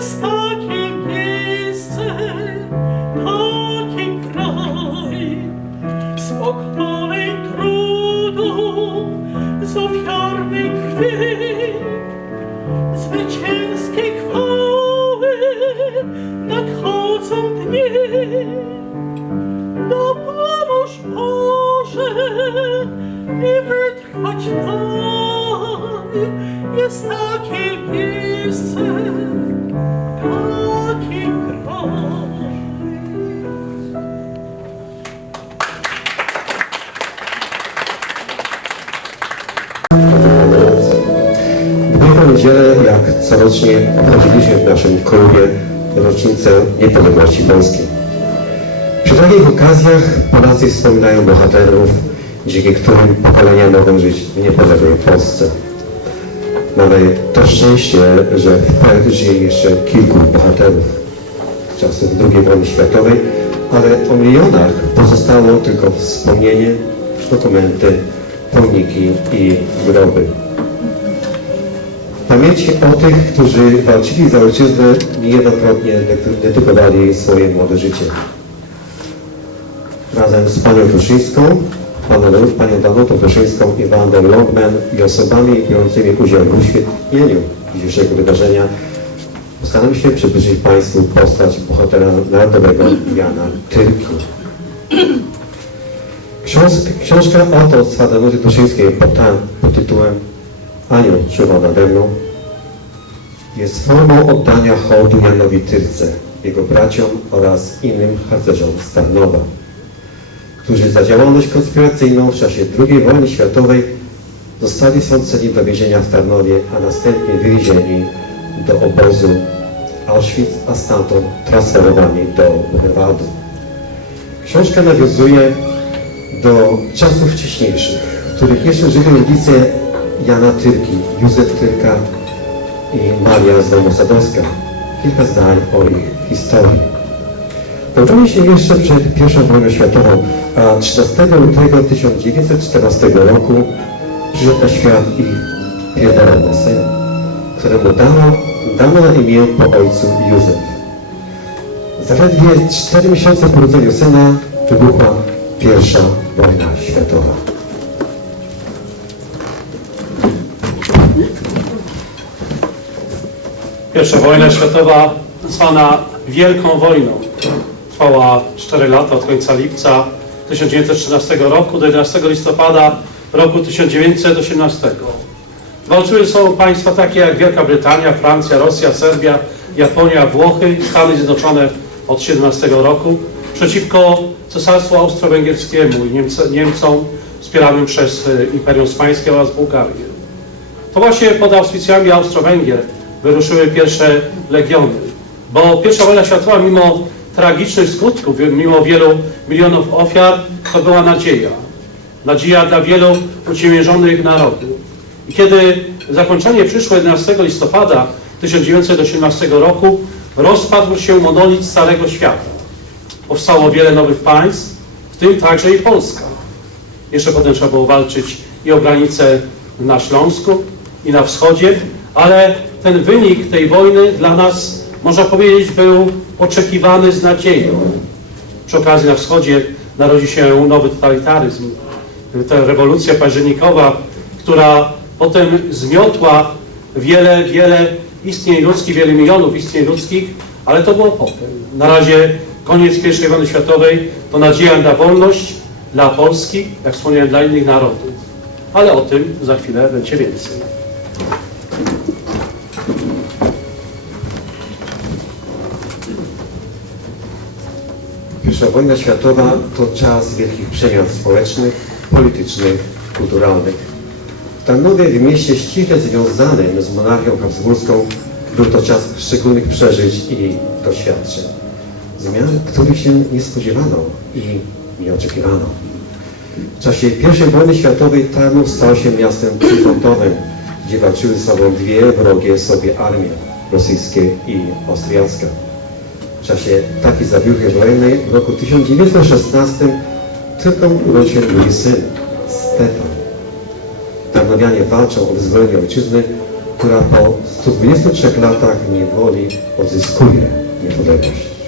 Jest takie miejsce, taki kraj, z pokorej trudów, z ofiarnej krwi, zwycięskiej chwały nadchodzą dni. Dopomóż Boże i wytrwać daj. Jest takie miejsce, corocznie, obchodziliśmy w naszym klubie rocznicę niepodległości Polski. Przy takich okazjach Polacy wspominają bohaterów, dzięki którym pokolenia mogą żyć w niepodległej Polsce. Mamy to szczęście, że w Perth żyje jeszcze kilku bohaterów z czasów II wojny światowej, ale o milionach pozostało tylko wspomnienie, dokumenty, pomniki i groby. Pamięci o tych, którzy walczyli za ojczyznę, niejednokrotnie de- dedykowali swoje młode życie. Razem z panią Kruszyńską, panem, panią Danutą Kruszyńską i Wandą Longman i osobami biorącymi udział w uświetnieniu dzisiejszego wydarzenia postaram się przybliżyć Państwu postać bohatera narodowego Jana Tyrki. Książka, książka autorstwa Danuty Kruszyńskiej pod, pod tytułem Anioł czuwa nade mną jest formą oddania hołdu Janowi Tyrce, jego braciom oraz innym harcerzom z Tarnowa, którzy za działalność konspiracyjną w czasie II wojny światowej zostali sądzeni do więzienia w Tarnowie, a następnie wywiezieni do obozu Auschwitz, a stamtąd transferowani do Buchenwaldu. Książka nawiązuje do czasów wcześniejszych, w których jeszcze żyli rodzice Jana Tyrki, Józef Tyrka i Maria z Sadowska. Kilka zdań o ich historii. Urodzili się jeszcze przed I wojną światową, a 13 lutego 1914 roku przyszedł na świat ich pierworodny syn, któremu dano, dano na imię po ojcu Józef. Zaledwie 4 miesiące po urodzeniu syna wybuchła pierwsza wojna światowa. Pierwsza wojna światowa, zwana Wielką Wojną, trwała 4 lata od końca lipca 1913 roku do 11 listopada roku 1918. Walczyły sobą państwa takie jak Wielka Brytania, Francja, Rosja, Serbia, Japonia, Włochy Stany Zjednoczone od 17 roku przeciwko Cesarstwu Austro-Węgierskiemu i Niemce, Niemcom wspieranym przez e, Imperium Spańskie oraz Bułgarię. To właśnie pod auspicjami Austro-Węgier wyruszyły pierwsze legiony. Bo pierwsza wojna światowa, mimo tragicznych skutków, mimo wielu milionów ofiar, to była nadzieja. Nadzieja dla wielu uciemiężonych narodów. I kiedy zakończenie przyszło 11 listopada 1918 roku, rozpadł się monolit Starego Świata. Powstało wiele nowych państw, w tym także i Polska. Jeszcze potem trzeba było walczyć i o granice na Śląsku, i na wschodzie, ale ten wynik tej wojny dla nas, można powiedzieć, był oczekiwany z nadzieją. Przy okazji na wschodzie narodzi się nowy totalitaryzm, ta rewolucja październikowa, która potem zmiotła wiele, wiele istnień ludzkich, wiele milionów istnień ludzkich, ale to było potem. Na razie koniec I wojny światowej to nadzieja na wolność dla Polski, jak wspomniałem, dla innych narodów. Ale o tym za chwilę będzie więcej. I wojna światowa to czas wielkich przemian społecznych, politycznych, kulturalnych. W Tarnowie, w mieście ściśle związanym z monarchią habsburską, był to czas szczególnych przeżyć i doświadczeń. Zmian, których się nie spodziewano i nie oczekiwano. W czasie I wojny światowej Tarnów stał się miastem przyfrontowym, gdzie walczyły ze sobą dwie wrogie sobie armie, rosyjskie i austriacka. Czasie takiej zawiłki wojennej w roku 1916 tylko urodził się mój syn, Stefan. Tarnowianie walczą o wyzwolenie ojczyzny, która po 123 latach niewoli odzyskuje niepodległość.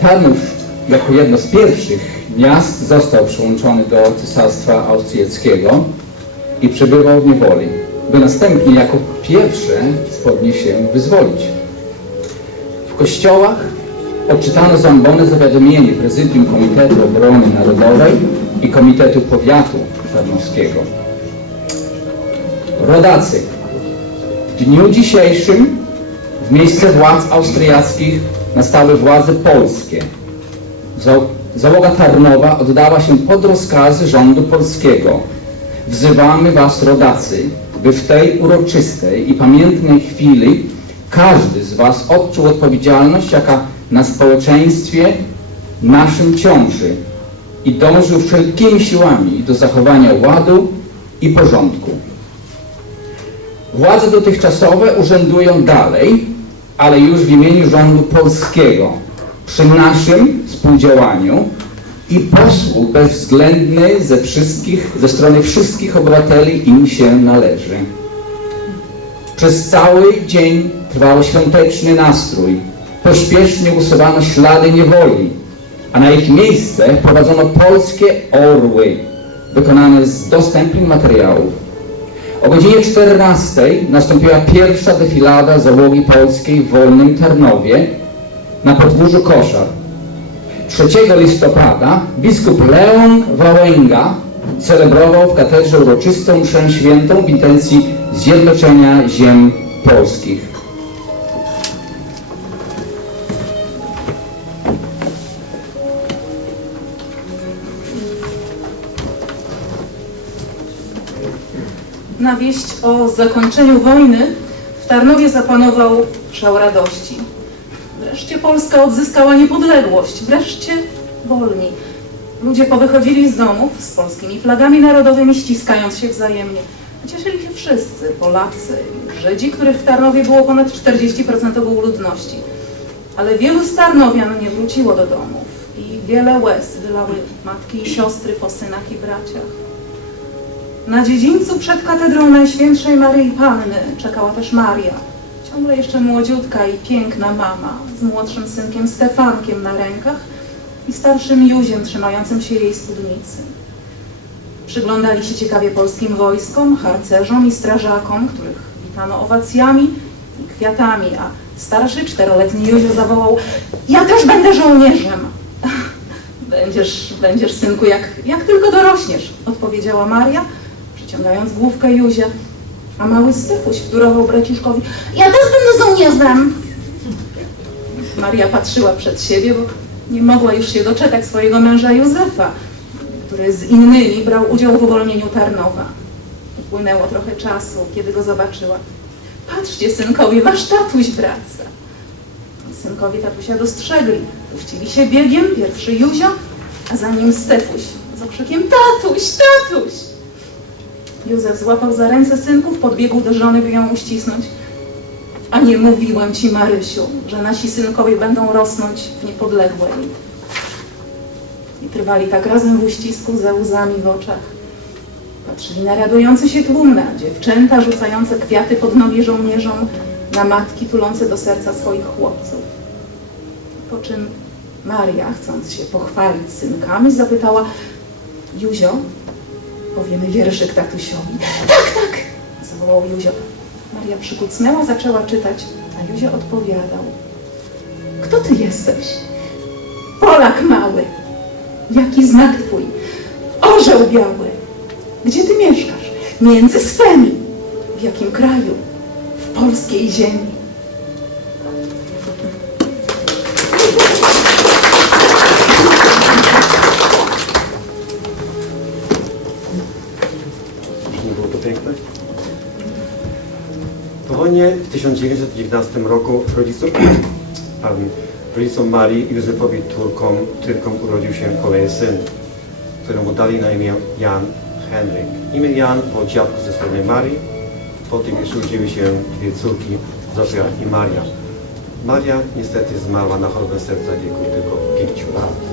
Tarnów jako jedno z pierwszych miast został przyłączony do Cesarstwa Austriackiego i przebywał w niewoli, by następnie jako pierwsze spodnie się wyzwolić. W kościołach odczytano z zawiadomienie Prezydium Komitetu Obrony Narodowej i Komitetu Powiatu Tarnowskiego. Rodacy, w dniu dzisiejszym w miejsce władz austriackich nastały władze polskie. Za- Załoga Tarnowa oddała się pod rozkazy rządu polskiego. Wzywamy Was, rodacy, by w tej uroczystej i pamiętnej chwili każdy z Was odczuł odpowiedzialność, jaka na społeczeństwie naszym ciąży i dążył wszelkimi siłami do zachowania ładu i porządku. Władze dotychczasowe urzędują dalej, ale już w imieniu rządu polskiego, przy naszym współdziałaniu i posług bezwzględny ze wszystkich, ze strony wszystkich obywateli im się należy. Przez cały dzień trwał świąteczny nastrój. Pośpiesznie usuwano ślady niewoli, a na ich miejsce prowadzono polskie orły, wykonane z dostępnych materiałów. O godzinie 14 nastąpiła pierwsza defilada załogi polskiej w Wolnym Tarnowie na podwórzu Koszar. 3 listopada biskup Leon Wałęga celebrował w katedrze uroczystą mszę świętą w intencji zjednoczenia ziem polskich. Na wieść o zakończeniu wojny w Tarnowie zapanował szał radości. Wreszcie Polska odzyskała niepodległość, wreszcie wolni. Ludzie powychodzili z domów z polskimi flagami narodowymi, ściskając się wzajemnie. Cieszyli się wszyscy, Polacy Żydzi, których w Tarnowie było ponad 40% ogółu ludności. Ale wielu z Tarnowian nie wróciło do domów i wiele łez wylały matki i siostry po synach i braciach. Na dziedzińcu przed katedrą Najświętszej Maryi Panny czekała też Maria, ciągle jeszcze młodziutka i piękna mama, z młodszym synkiem Stefankiem na rękach i starszym Juziem trzymającym się jej spódnicy. Przyglądali się ciekawie polskim wojskom, harcerzom i strażakom, których witano owacjami i kwiatami, a starszy czteroletni Józio zawołał Ja też będę żołnierzem! Będziesz, będziesz synku, jak, jak tylko dorośniesz, odpowiedziała Maria, przyciągając główkę Józia. A mały Stefuś wtórował braciszkowi, ja też będę żołnierzem. Maria patrzyła przed siebie, bo nie mogła już się doczekać swojego męża Józefa, który z innymi brał udział w uwolnieniu Tarnowa. Upłynęło trochę czasu, kiedy go zobaczyła. Patrzcie, synkowie, wasz tatuś wraca. Synkowie tatusia dostrzegli. Puścili się biegiem, pierwszy Józio, a za nim Stefuś z okrzykiem Tatuś, tatuś! Józef złapał za ręce synków, podbiegł do żony, by ją uścisnąć. A nie mówiłem ci, Marysiu, że nasi synkowie będą rosnąć w niepodległej. I trwali tak razem w uścisku, ze łzami w oczach. Patrzyli na radujący się tłum, na dziewczęta rzucające kwiaty pod nogi żołnierzom, na matki tulące do serca swoich chłopców. Po czym Maria, chcąc się pochwalić synkami, zapytała Józio, powiemy wierszyk tatusiowi. Tak, tak, zawołał Józio. Maria przykucnęła, zaczęła czytać, a Józio odpowiadał. Kto ty jesteś? Polak mały. Jaki znak twój? Orzeł biały. Gdzie ty mieszkasz? Między swemi. W jakim kraju? W polskiej ziemi. W 1919 roku rodzicom, Marii Józefowi Turkom, Tyrkom urodził się kolejny syn, któremu dali na imię Jan Henryk. Imię Jan po dziadku ze strony Marii, po tym jeszcze urodziły się dwie córki, Zofia i Maria. Maria niestety zmarła na chorobę serca w wieku tylko 5 lat.